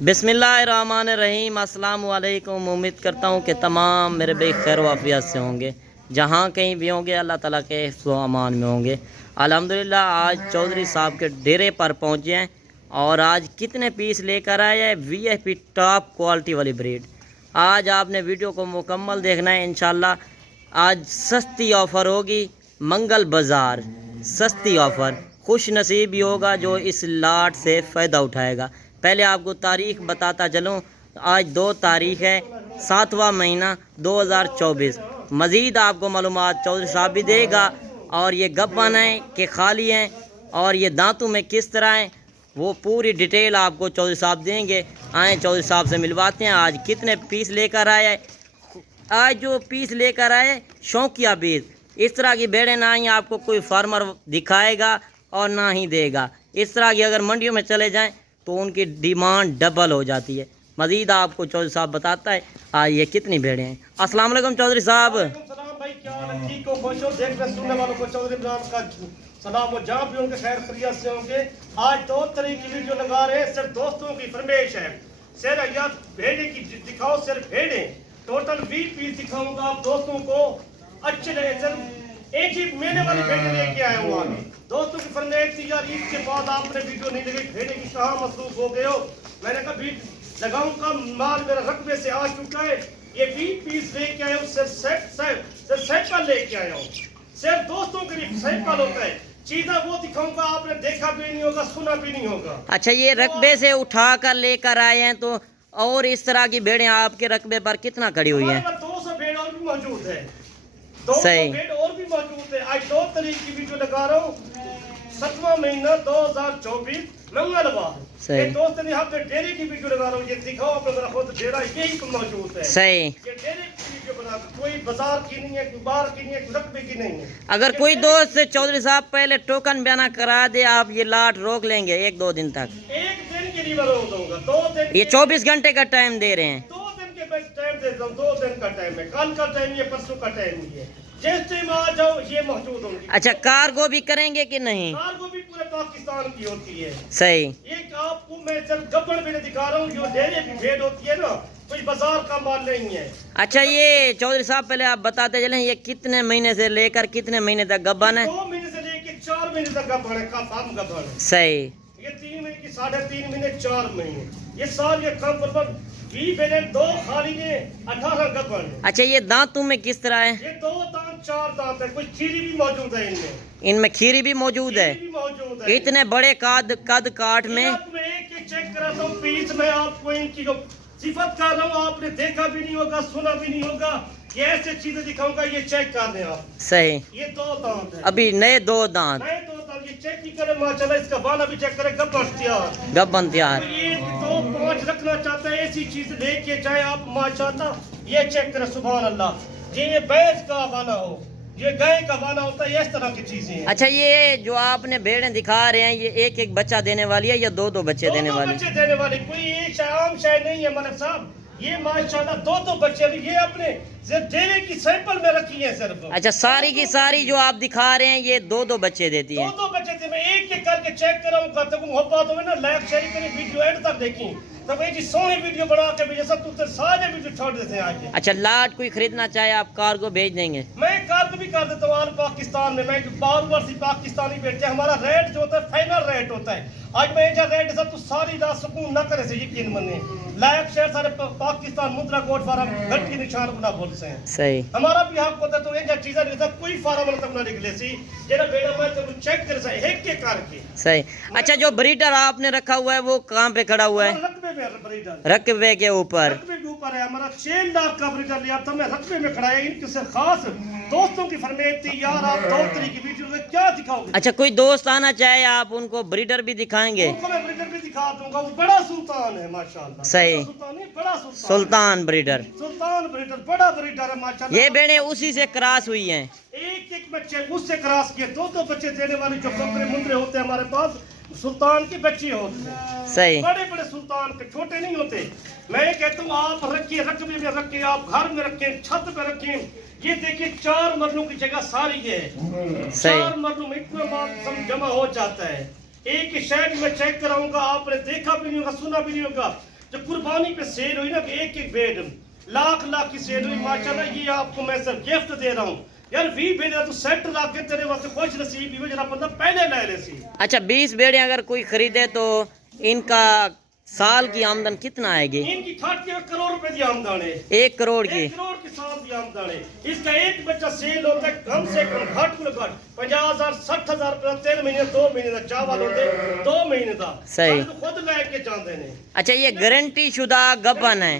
बिस्मिल्लाहिर्रहमानिर्रहीम। अस्सलाम वालेकुम। उम्मीद करता हूँ कि तमाम मेरे भाई खैर वाफियत से होंगे, जहाँ कहीं भी होंगे अल्लाह ताला के हिफ्ज़ व अमान में होंगे। अल्हम्दुलिल्लाह आज चौधरी साहब के डेरे पर पहुँचे हैं और आज कितने पीस लेकर आए हैं VIP टॉप क्वालिटी वाली ब्रीड। आज आपने वीडियो को मुकम्मल देखना है इंशाल्लाह। आज सस्ती ऑफ़र होगी, मंगल बाज़ार सस्ती ऑफ़र। खुश नसीब ही होगा जो इस लाट से फ़ायदा उठाएगा। पहले आपको तारीख़ बताता चलूँ, आज 2 तारीख़ है 7वां महीना 2024। मज़ीद आपको मालूमात चौधरी साहब भी देगा और ये गब्बन हैं कि खाली हैं और ये दांतों में किस तरह हैं वो पूरी डिटेल आपको चौधरी साहब देंगे। आए चौधरी साहब से मिलवाते हैं आज कितने पीस लेकर आए। आज जो पीस लेकर आए शौकिया पीस, इस तरह की भेड़ें ना ही आपको कोई फार्मर दिखाएगा और ना ही देगा। इस तरह की अगर मंडियों में चले जाएं तो उनकी डिमांड डबल हो जाती है। मज़ीद आपको चौधरी साहब बताता है आज ये कितनी भेड़ें हैं। अस्सलाम वालेकुम चौधरी साहब। भाई क्या हाल है? ठीक हो, खुश हो? देख रहे सुनने वालों को चौधरी इमरान का सलाम हो, जहाँ भी उनके खैर खैरियत से होंगे। आज 2 तरह की वीडियो लगा रहे हैं, सिर्फ दोस्तों की फरमाइश है। सिर या भेड़े की दिखाओ, सिर्फ भेड़े टोटल 20 पीस दिखाऊंगा आप दोस्तों को। अच्छे लगे, सिर्फ एक ही महीने वाली भेड़े लेके आए हूँ। आगे दोस्तों की फरमाइश थी यार, ईद के बाद आपने वीडियो नहीं लगी, भेड़े की कहाँ मसरूफ हो गए हो। मैंने कहा भी लगाऊंगा, माल मेरा रकबे से आ चुका है। ये 20 पीस लेके आया हूँ, सिर्फ सैंपल लेके आया हूँ। सिर्फ दोस्तों के लिए सैंपल होता है, चीज़ें वो दिखाऊंगा, आपने देखा भी नहीं होगा, सुना भी नहीं होगा। अच्छा, ये रकबे से उठा कर लेकर आए हैं तो और इस तरह की भेड़ें आपके रकबे पर कितना खड़ी हुई हैं? 200 भेड़ और भी मौजूद है, 200 भेड़ और भी मौजूद है। आज 2 तारीख की वीडियो लगा रहा हूँ, 7वां महीना 2024 मंगलवार। ये दोस्त ने यहाँ पे डेरे की वीडियो लगा रहा हूँ, ये दिखाओ अपना जरा खुद डेरा यही तो मौजूद है। सही, ये डेरे की वीडियो बना, कोई बाजार की नहीं है, कोई बाहर की नहीं है, कोई रकबे की नहीं है। अगर कोई दोस्त चौधरी साहब पहले टोकन बयाना करा दे, आप ये लाट रोक लेंगे 1-2 दिन तक? 1 दिन के लिए मैं रोक दूंगा, 2 दिन। ये 24 घंटे का टाइम दे रहे हैं। 2 दिन के टाइम दे रहा हूँ, 2 दिन का टाइम है, कल का टाइम है, परसों का टाइम है। जिस टाइम आ जाओ ये मौजूद होंगी। अच्छा, कार्गो भी करेंगे कि नहीं? कार्गो भी पूरे पाकिस्तान की होती है। सही, ये आपको मैं सिर्फ गब्बड़ भेड़ दिखा रहा हूँ, जो डेरे की भेड़ होती है ना, कोई बाजार का माल नहीं है। अच्छा, ये चौधरी साहब पहले आप बताते चलें ये कितने महीने से लेकर कितने महीने तक गब्बन है? 2 महीने से लेके 4 महीने तक गब्बड़ है, कम गब्बड़ है। सही, ये 3 महीने की 3.5 महीने 4 महीने, ये साल ये कम पर 20 भेड़े, 2 खाली ने 18 गब्बड़ है। अच्छा, ये दांतों में किस तरह है? ये 2 दांत 4 दांत है, कुछ खीरी भी मौजूद है इनमें। इनमें खीरी भी मौजूद है? खीरी भी मौजूद है। इतने बड़े कद काट में मैं एक चेक कराता हूँ पीस में, आपको इनकी जो सिफत कर रहा हूँ आपने देखा भी नहीं होगा, सुना भी नहीं होगा। ये ऐसे चीजें दिखाऊंगा, ये चेक कर दें आप। सही, ये 2 दांत है, अभी नए 2 दांत, नए 2 दांत, ये चेक ही करें माशाल्लाह। इसका बाला भी चेक करें, गब्बड़ तैयार, गब्बन तैयार। तो ये 2-5 रखना चाहता है, ऐसी चीज लेके जाए आप माशाल्लाह। ये चेक करें, सुभान अल्लाह। ये भैंस का बाला हो, ये गाय का बाला होता है, इस तरह की चीजें हैं। अच्छा, ये जो आपने भेड़ें दिखा रहे हैं ये एक बच्चा देने वाली है या 2 बच्चे देने वाली? 2 बच्चे देने वाली, कोई एक आम शायद नहीं है मलिक साहब। ये माशाल्लाह 2 बच्चे, ये अपने सिर्फ डेरे की सैंपल में रखी है सिर्फ। अच्छा, सारी की सारी जो आप दिखा रहे हैं ये 2 बच्चे देती है? 2 बच्चे थे, मैं एक करके चेक कराऊंगा। तक मोहब्बत हो ना, लाइक शेयर करें, वीडियो एंड तक देखी तब ये जी सोनी वीडियो बना के भेजे, सब तू सारे वीडियो छोड़ देते हैं आज। अच्छा, लाट कोई खरीदना चाहे आप कार्गो भेज देंगे? मैं कार्गो भी कर देता हूँ पाकिस्तान में। मैं बार से पाकिस्तानी बेचते हैं, हमारा रेट जो होता है फाइनल रेट होता है। आज मैं जो रेट सब तो सारी रात सुकून न करे से यकीन मने। लाइक शेयर सारे पाकिस्तान मुद्रा कोड फार्म घट के निशान बना बोलते हैं। सही, हमारा भी हक होता है, तो ये चीजें नहीं था कोई फार्म तक ना निकले सी जेरा बेटा मैं तो चेक कर सही एक के करके। सही। अच्छा, जो ब्रीडर आपने रखा हुआ है वो कहाँ पे खड़ा हुआ है? रकबे में ब्रीडर, रकबे के ऊपर। रकबे के ऊपर है हमारा। 6 लाख का ब्रीडर लिया था मैं, रकबे में खड़ा है। इनके से खास दोस्तों की फरमाइश थी यार, आप 2 तरह की वीडियो में क्या दिखाओगे? अच्छा, कोई दोस्त आना चाहे आप उनको ब्रीडर भी दिखाएंगे? उनको मैं ब्रीडर भी दिखा दूंगा, वो बड़ा सुल्तान है माशाल्लाह। सही, सुल्तान नहीं, बड़ा सुल्तान ब्रीडर, सुल्तान ब्रीडर, बड़ा ब्रीडर है माशाल्लाह। ये भेड़ें उसी से क्रॉस हुई हैं? एक बच्चे उससे क्रॉस किए, 2 बच्चे देने वाले जो बकरे मुंद्रे होते हैं हमारे पास, सुल्तान के बच्चे होते हैं। सही, बड़े बड़े सुल्तान के, छोटे नहीं होते। मैं कहता हूँ आप रखिए, रकबे में रखिए, आप घर में रखें, छत पे रखें। ये देखिए 4 मरलों की जगह सारी है, 4 मरलों में इतना माल जमा हो जाता है। एक ही शहर में चेक कराऊंगा, आपने देखा भी नहीं होगा, सुना भी नहीं होगा। जो कुर्बानी पे सेल हुई ना, एक एक भेड़ लाख लाख की सेल हुई माशाल्लाह, ये आपको मैं सर गिफ्ट दे रहा हूँ यार। 20 भेड़िया तू सेट रख के तेरे वास्ते खुश नसीब ही जरा बंदा पहले ले ले सी। अच्छा 20 भेड़े अगर कोई खरीदे तो इनका साल की आमदन कितना आएगी? इनकी 1 करोड़ रुपए की आमदन है। 1 करोड़ की? 1 करोड़ की साल की आमदन है। इसका एक बच्चा सेल होता है कम से कम घट में घट 50,000 60,000 रुपए 3 महीने 2 महीने का चावल होते 2 महीने का सही तो खुद लेके जाते हैं। अच्छा ये गारंटी शुदा गबन है?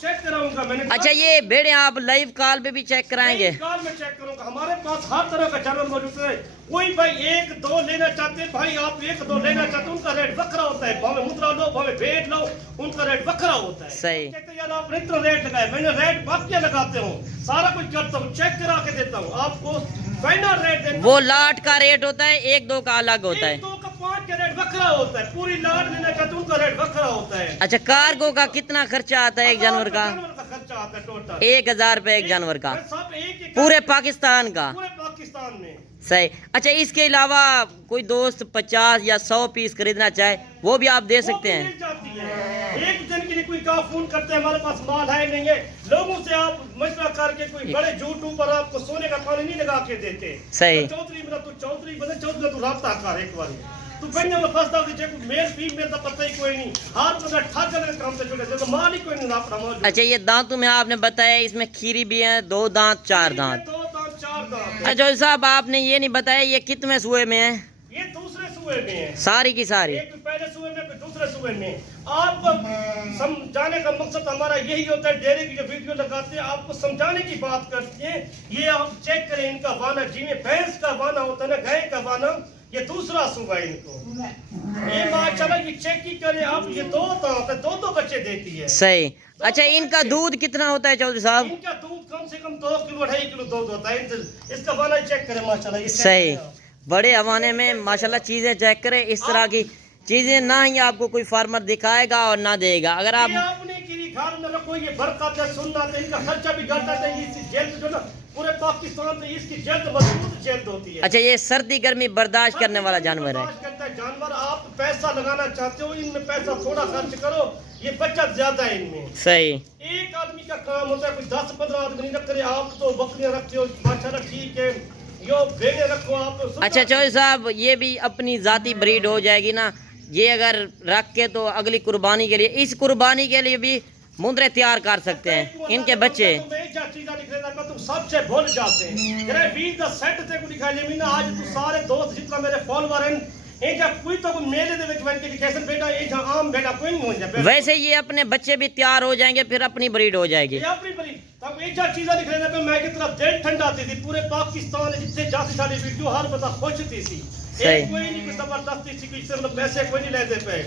चेक कराऊंगा मैंने। अच्छा ये भेड़े आप लाइव कॉल पे भी चेक कराएंगे? कॉल में चेक करूंगा। हमारे पास हर तरह का जानवर मौजूद है। कोई भाई 1 2 लेना चाहते हैं, भाई आप 1 2 लेना चाहते हैं, उनका रेट बखरा होता है। भावे मुद्रा लो भावे भेड़ लो, उनका रेट बखरा होता है। सही। कहते यार आपने इतना रेट लगाया, मैंने रेट बाकी लगाते हूँ, सारा कुछ करता हूँ, चेक करा के देता हूँ आपको फाइनल रेट देता हूं। वो लाट का रेट होता है, 1 2 का अलग होता है। 1 2 का 5 का रेट बखरा होता है। पूरी लाट लेना चाहते हैं, उनका रेट बखरा होता है। अच्छा कार्गो का कितना खर्चा आता है एक जानवर का? खर्चा आता है टोटल 1000 रुपए एक जानवर का, सब एक पूरे पाकिस्तान का? पूरे पाकिस्तान में। सही। अच्छा इसके अलावा कोई दोस्त 50 या 100 पीस खरीदना चाहे वो भी आप दे सकते हैं? मिल जाती है। एक दिन के लिए कोई का फोन करते हैं हमारे पास माल है नहीं है, लोगों से आप मशवरा करके कोई बड़े यूट्यूबर आपको सोने का पानी नहीं लगा के देते। सही। तो चौधरी मेरा तू चौधरी बने, चौधरी तू राब्ता कर एक बार तू बन्ने में फंसदा हो जे मेल फीमेल का पता ही कोई नहीं, हर बंदा ठग के काम से जुड़े तो माल ही कोई नहीं अपना मौजूद। अच्छा ये दांतों में आपने बताया इसमें खीरी भी है, 2 दांत 4 दांत? 2 दांत 4 दांत। अच्छा साहब आपने ये नहीं बताया ये कितने सूए में है? ये दूसरे सूए में है। सारी की सारी? एक पहले सूए में फिर दूसरे सूए में। आपको समझाने का मकसद हमारा यही होता है, डेयरी की जो वीडियो लगाते हैं आपको समझाने की बात करते हैं। ये आप चेक करें इनका वाना, जिन्हें भैंस का वाना होता है ना, गाय का वाना, ये दूसरा सूबा है इनको। ये माशाल्लाह ये चेक ही करें आप, ये 2 दांत है, 2 बच्चे देती है। सही। अच्छा इनका दूध कितना होता है चौधरी साहब? इनका दूध कम से कम 2 किलो 2.5 किलो दूध होता है। इसका वाना चेक करें माशाल्लाह। ये सही। बड़े हवाने में माशाल्लाह चीजें चेक करें, इस तरह की चीजें ना ही आपको कोई फार्मर दिखाएगा और ना देगा। अगर आप अपने घर में रखो, ये बरकत है सुन्नत है, इनका खर्चा भी घटा है। इसकी जल्द जो ना पूरे पाकिस्तान में इसकी जल्द मजबूत जल्द होती है। अच्छा ये सर्दी गर्मी बर्दाश्त करने वाला जानवर है? जानवर आप पैसा लगाना चाहते हो, इनमें पैसा थोड़ा खर्च करो, ये बचत ज्यादा है इनमें। सही। एक आदमी का काम होता है, कोई 10-15 आदमी नहीं रख रहे। आप तो बकरियां रखते हो माशाल्लाह, ठीक है, यो भेड़े रखो आप। अच्छा चौधरी साहब ये भी अपनी जाती ब्रीड हो जाएगी ना, ये अगर रख के तो अगली कुर्बानी के लिए, इस कुर्बानी के लिए भी मुंदरे तैयार कर सकते हैं इनके बच्चे? तुम सबसे भूल जाते हैं वीर दा सेट ते को दिखा ले मीना। आज तू सारे दोस्त जितना मेरे फॉलोअर हैं, ए जा कोई तो मेले दे विच बन के दिखेसन बेटा, ए जा आम बेटा कोई नहीं हो जाए। वैसे ये अपने बच्चे भी तैयार हो जाएंगे, फिर अपनी ब्रीड हो जाएगी। ये अपनी ब्रीड तब एक जा चीज़ा दिख रहे पे मैं की तरफ दिल ठंडा थी। पूरे पाकिस्तान जितने जाती सारी वीडियो हर बंदा खुश थी सी। एक कोई नहीं कोई जबरदस्ती सी, कोई सिर्फ पैसे कोई नहीं लेते पे।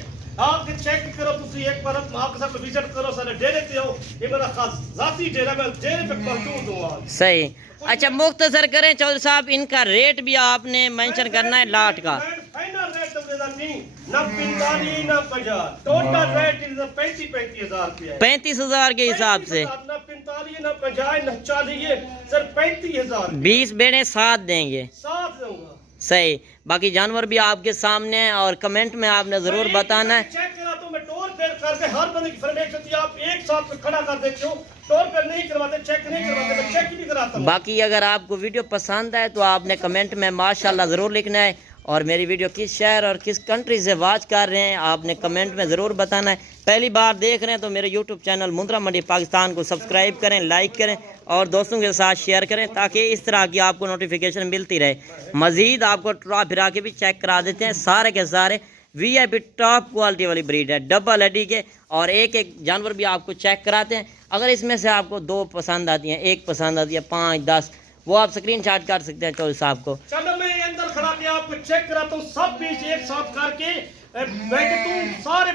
आप चेक करो तुसी एक बार आपके साथ विजिट करो, सारे डेरे पे हो, ये मेरा खास जाती डेरा, मैं डेरे पे मौजूद हूं आज। सही। अच्छा मुख्तसर करें चौधरी साहब, इनका रेट भी आपने मेंशन करना है लाट का? फाइनल रेट तो देना नहीं ना 45 ना 50, टोटल रेट इज 35,000 रुपया। 35,000 के हिसाब से? ना 45 ना 50 ना 40, सिर्फ 35,000। 20 बेड़े 7 देंगे? 7 दूंगा। सही। बाकी जानवर भी आपके सामने है और कमेंट में आपने जरूर बताना है। चेक करा तो मैं टोल फेयर करके हर बंदे की फरमाइश होती है, आप एक साथ में खड़ा कर देते हो, टोल फेयर नहीं करवाते, चेक नहीं करवाते, मैं चेक भी कराता हूं। बाकी अगर आपको वीडियो पसंद आए तो आपने कमेंट में माशाल्लाह ज़रूर लिखना है, और मेरी वीडियो किस शहर और किस कंट्री से वॉच कर रहे हैं आपने कमेंट में ज़रूर बताना है। पहली बार देख रहे हैं तो मेरे यूट्यूब चैनल मुंद्रा मंडी पाकिस्तान को सब्सक्राइब करें, लाइक करें और दोस्तों के साथ शेयर करें, ताकि इस तरह की आपको नोटिफिकेशन मिलती रहे। मज़ीद आपको ट्रा फिरा के भी चेक करा देते हैं, सारे के सारे VIP टॉप क्वालिटी वाली ब्रीड है, डबल हड्डी के, और एक एक जानवर भी आपको चेक कराते हैं। अगर इसमें से आपको 2 पसंद आती हैं, 1 पसंद आती है, 5 10, वो आप स्क्रीनशॉट कर सकते हैं चौधरी साहब को। चलो मैं अंदर खड़ा के आपको चेक कराता हूँ, सब पीस एक साथ करके। मैं कि तुम सारे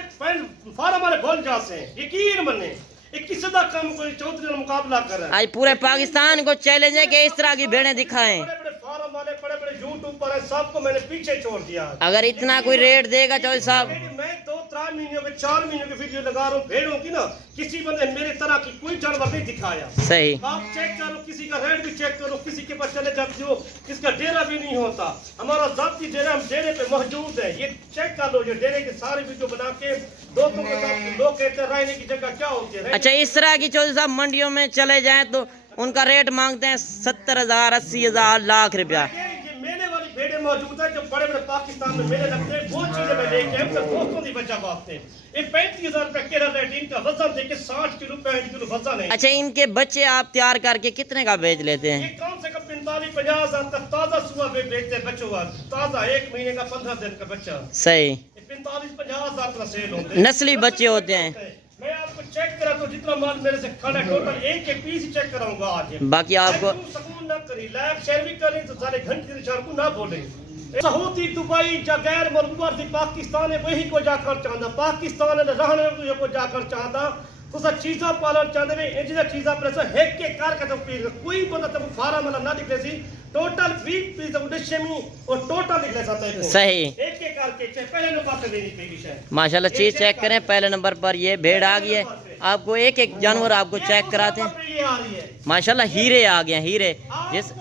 फार्म वाले भूल जाते हैं, यकीन मने किसी का काम कोई चौधरी ने मुकाबला कर रहा है। आज पूरे पाकिस्तान को चैलेंज है कि इस तरह की भेड़ें दिखाएं। बड़े-बड़े फार्म वाले, बड़े-बड़े यूट्यूबर है, सबको मैंने पीछे छोड़ दिया। अगर इतना कोई रेट देगा चौधरी साहब? मैं 2-3 3 महीने के 4 महीने की वीडियो लगा रहा हूँ भेड़ों की ना, किसी बंदे मेरे तरह की कोई जानवर नहीं दिखाया। सही। आप चेक करो, किसी का रेट भी चेक करो, किसी के पास चले जाते हो किसका डेरा भी नहीं होता, हमारा जाती डेरा, हम डेरे पे मौजूद है। ये चेक कर लो, ये डेरे के सारे वीडियो बना के दोस्तों के साथ। लोग कहते हैं रहने की जगह क्या होती है। अच्छा, इस तरह की चौधरी साहब मंडियों में चले जाएं तो उनका रेट मांगते हैं 70,000, 80,000, लाख रुपया। ये मेले वाली भेड़े मौजूद है, जो बड़े बड़े पाकिस्तान में मेले लगते हैं, वो चीजें मैं लेके आया, दोस्तों की वजह बात है। ये 35,000 रुपया केरा रेट, इनका वजन देखिए 60 किलो 65 किलो वजन है। अच्छा, इनके बच्चे आप तैयार करके कितने का बेच लेते ये हैं? कम से कम 45-50,000 तक ताजा सुबह पे बेचते हैं बच्चों का, ताजा 1 महीने का 15 दिन का बच्चा। सही। 45-50,000 का सेल होते हैं, नस्ली बच्चे होते हैं। मैं आपको चेक करा तो जितना माल मेरे से खड़ा टोटल एक पीस ही चेक कराऊंगा आज। बाकी आपको सकून ना करी, लाइव शेयर भी करी तो सारे घंटे चार को ना बोले। सऊदी, दुबई, गैर मुल्क पाकिस्तान है, वही को जाकर चाहता, पाकिस्तान रहने को जाकर चाहता, तो सब चीज़ा पालन चाहते हैं। इन चीज़ा चीज़ा पर हेक के कार का तो कोई बंदा तब फारा मतलब ना निकले सी, टोटल 20 पीस उद्देश्य में और टोटल निकले जाता है। सही। एक के कार के पहले नंबर पे लेनी पड़ेगी शायद। माशाल्लाह, चीज चेक करें। पहले नंबर पर ये भेड़ आ गई है। आपको एक एक जानवर आपको चेक कराते हैं। ये आ रही है माशाल्लाह, हीरे आ गए हैं, हीरे। जिस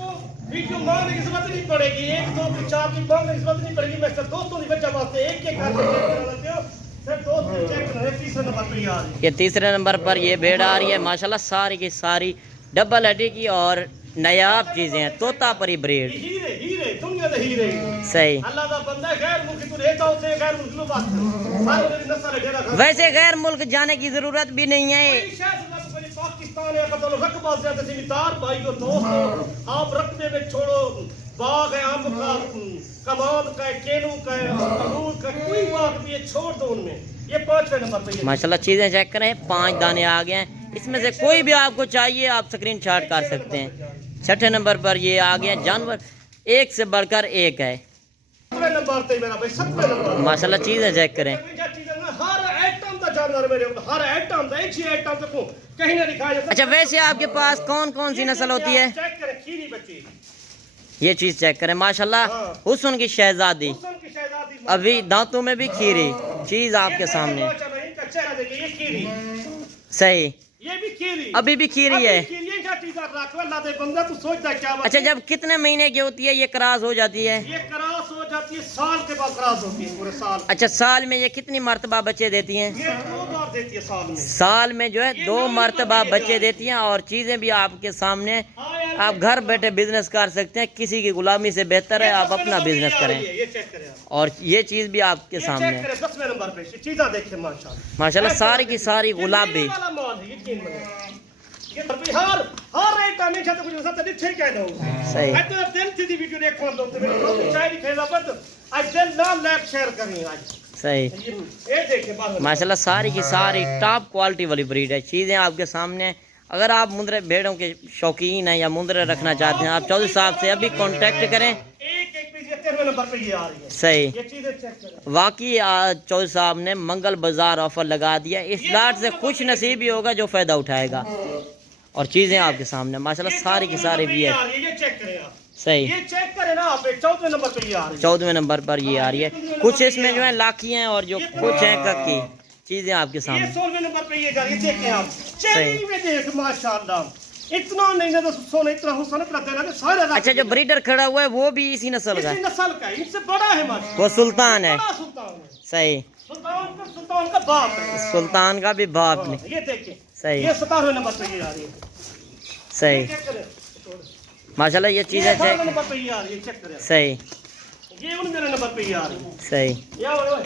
वीडियो मांगने की जरूरत नहीं पड़ेगी, 1 2 4 की मांगने की जरूरत नहीं पड़ेगी। मैं सब दोस्तों की वजह वास्ते एक एक करके चेक करा लेते हो, सब दोस्त चेक कर रहे हैं। तीसरे नंबर पे आ रही है, ये तीसरे नंबर पर ये भेड़ आ रही है। माशाल्लाह, सारी की सारी डबल हड्डी की और नायाब चीजें हैं, तोता परी ब्रीड। हीरे हीरे दुनिया के हीरे। सही। अल्लाह दा बंदा गैर मुल्की तो रहता होते, गैर मुल्की लोग बात कर सारे मेरी नस्ल डेरा खा। वैसे गैर मुल्क जाने की जरूरत भी नहीं है। पाकिस्तान है कतल रकबा ज्यादा जिम्मेदार भाइयों दोस्तों, आप रकबे में छोड़ो, बाग है आम का, कमाल का, केलू का, अमरूद का, कोई बाग भी है छोड़ दो उनमें। ये 5वें नंबर पे माशाल्लाह, चीजें चेक करें। 5 दाने आ गए हैं, इसमें से कोई भी आपको चाहिए आप स्क्रीनशॉट कर सकते हैं। 6ठे नंबर पर ये आ गए हैं जानवर, एक से बढ़कर एक है। 7वें नंबर पे मेरा भाई, 7वें नंबर। माशाल्लाह, चीजें चेक करें। हर आइटम का जानवर मेरे, हर आइटम का, एक ही आइटम को कहीं ना दिखाया जाता। अच्छा, वैसे आपके पास कौन कौन सी नस्ल होती है? चेक करें, खीरी बच्ची, ये चीज चेक करें। माशाल्लाह, हाँ। हुस्न की शहजादी, हुस्न की शहजादी, अभी दांतों में भी खीरी। चीज आपके सामने। इनका चेहरा देखिए, ये खीरी, सही। ये भी खीरी, अभी भी खीरी है। खीरी का चीज आप रखो, अल्लाह दे बंदा तू सोचता क्या बात। अच्छा, जब कितने महीने की होती है ये क्रॉस हो जाती है? ये क्रॉस हो जाती है साल के बाद, क्रॉस होती है पूरे साल। अच्छा, साल में ये कितनी मर्तबा बच्चे देती हैं? ये 2 बार देती है साल में। साल में जो है 2 मर्तबा बच्चे देती हैं। और चीजें भी आपके सामने, आप घर बैठे बिजनेस कर सकते हैं। किसी की गुलामी से बेहतर है आप अपना बिजनेस करें। ये चेक करें आप। और ये चीज भी आपके सामने है। 10वें नंबर पे चीज़ा देखिए माशाल्लाह। माशाल्लाह, सारी की सारी गुलाबी। वाला माल है, यकीन मानो। ये हर आइटम में जाते कुछ सब ठीक कह दो। सही। आज तो दिल थी वीडियो देख कर दो, तो मेरे दोस्त चाय नहीं खेला पर आज दिल ना लाइक शेयर करें आज। सही। ये देखिए बात। माशाल्लाह, सारी की सारी टॉप क्वालिटी वाली ब्रीड है। चीजें आपके सामने हैं। अगर आप मुंदरे भेड़ों के शौकीन हैं या मुंदरे रखना चाहते हैं, आप चौधरी साहब से अभी कांटेक्ट करें। एक एक पीस 13वें नंबर पे ये आ रही है। सही। ये चीजें चेक करें। वाकई आज चौधरी साहब ने मंगल बाजार ऑफर लगा दिया। इस लाट से खुश नसीब ही होगा जो फायदा उठाएगा। और चीजें आपके सामने माशाल्लाह, सारी की सारी भी है। ये चेक करें आप। सही। ये चेक करें ना आप, 14वें नंबर पे ये आ रही है। 14वें नंबर पर ये आ रही है। कुछ इसमें जो है लाखी हैं और जो कुछ हैं कक्की। चीजें आपके ये सामने। 16वें नंबर पे ये जा रही है, देखें आप। चेक में देख माशाल्लाह, इतना नहीं ना तो सोना, इतना हुस्न, इतना देना सारे। अच्छा, जो ब्रीडर खड़ा हुआ है वो भी इसी नस्ल का इसी नस्ल का, इनसे बड़ा है माशाल्लाह। वो सुल्तान है। बड़ा सुल्तान है। सही। सुल्तान का बाप है। सुल्तान का भी बाप नहीं। ये देखिए। सही। ये 17वें नंबर पे ये आ रही है। सही। चेक करें माशाल्लाह, ये चीजें 18वें चेक। नंबर पे ये आ रही है, चेक करें। सही। ये 19वें नंबर पे ये आ रही है। सही। या ओए ओए,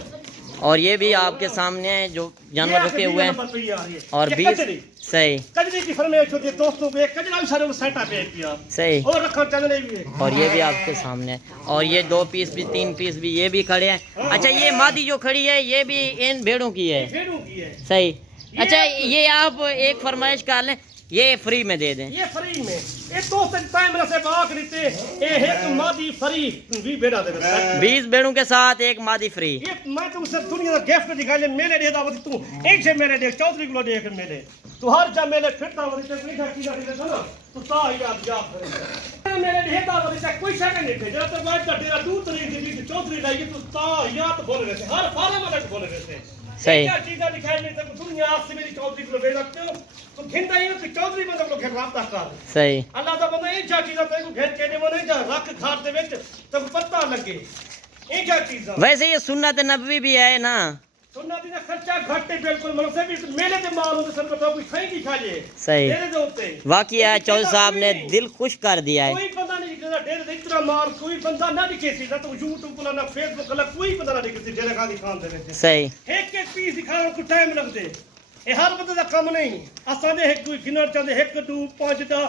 और ये भी आपके सामने है जो जानवर रुके हुए हैं। नंबर पे ये आ रही है। और ये 20। कजरी। सही। कजरी की फरमाइश होती है दोस्तों को, एक कजरा भी सारे को सेटा पे किया। सही। और रखा चलने भी है। और ये भी आपके सामने है। और ये 2 पीस भी, 3 पीस भी ये भी खड़े हैं। अच्छा, ये मादी जो खड़ी है ये भी इन भेड़ों की है। भेड़ों की है। सही। अच्छा, ये आप एक फरमाइश कर लें, ये फ्री में दे दें। ये फ्री में, ये दोस्त टाइम से बाग लेते, ये एक मादी फ्री भी बेड़ा दे देता है। 20 भेड़ों के साथ एक मादी फ्री। ये मैं तो उसे दुनिया का गिफ्ट दिखा ले, मेले दे दावत तू एक से मेले दे, चौधरी किलो दे के मेले तू हर जब मेले फिरता हो तो नहीं खाती जाती है ना, तो ता ही आप जा करे मेले दे दावत से कोई शक नहीं थे। जब तक बात का डेरा दूर तरीके से चौधरी लाएगी तो ता या तो बोल रहे थे, हर फार्म वाले बोल रहे थे। सही। क्या चीज़ें दिखाई नहीं तो दुनिया आज से मेरी चौधरी को भेज सकते हो तो घिनता ही तो चौधरी बंदा को घेर रास्ता कर सही अल्लाह दा बंदा ये क्या चीज़ें तेरे को घेर के दे मने जा रख घाट दे विच तो पता लगे ये क्या चीज़ें वैसे ये सुन्नत नबवी भी है ना सुनना दी ना खर्चा घाटे बिल्कुल मतलब से भी मेले ते माल होते सर बताओ कोई खाई की खा जे सही मेरे दे होते वाकई है चौधरी साहब ने दिल खुश कर दिया है कोई बंदा नहीं दिखता डेरे दे इतना माल कोई बंदा ना दिखे सी ना तो यूट्यूब पर ना फेसबुक पर कोई बंदा ना दिखे सी डेरे का दिखान दे रहे सही एक पीस दिखाने को टाइम लगदे ये हर बंदे दा काम नहीं असां दे एक कोई गिनर चाहते 1 2 5 दा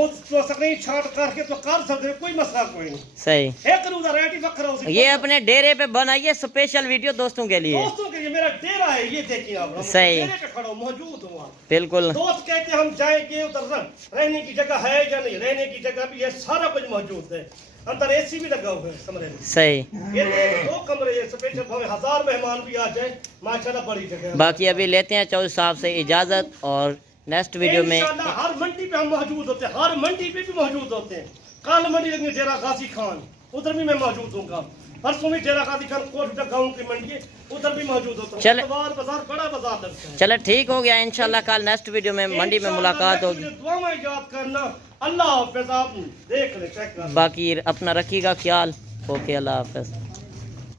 और तो स्क्रीन शॉट करके तो कर सकते कोई मसला कोई नहीं सही एक रू दा रेट ही वखरा हो ये अपने डेरे पे बनाइए स्पेशल वीडियो दोस्तों के लिए दोस्तों के लिए मेरा डेरा है ये देखिए आप सही। डेरे पे खड़ा हूं, मौजूद हूं वहाँ। बिल्कुल दोस्त कहते हैं हम जाएंगे उधर रहने की जगह है या नहीं रहने की जगह भी है सारा कुछ मौजूद है अंदर एसी भी लगा हुआ है कमरे में सही ये 2 कमरे ये स्पेशल भावे 1000 मेहमान भी आ जाए माशाल्लाह बड़ी जगह है बाकी अभी लेते हैं चौधरी साहब से इजाजत और नेक्स्ट वीडियो में इंशाल्लाह हर मंडी पे हम मौजूद होते हैं हर मंडी पे भी मौजूद होते हैं कल मंडी लगी डेरा गाजी खान उधर भी मैं मौजूद हूँ परसों भी डेरा गाजी खान कोट गाँव की मंडी है उधर भी मौजूद होता हूँ चले। बाजार बड़ा बाजार लगता है चलो ठीक हो गया इंशाल्लाह कल नेक्स्ट वीडियो में मंडी में मुलाकात होगी दुआ में याद करना अल्लाह हाफिज आप देख ले चेक कर बाकी अपना रखिएगा ख्याल ओके अल्लाह हाफिज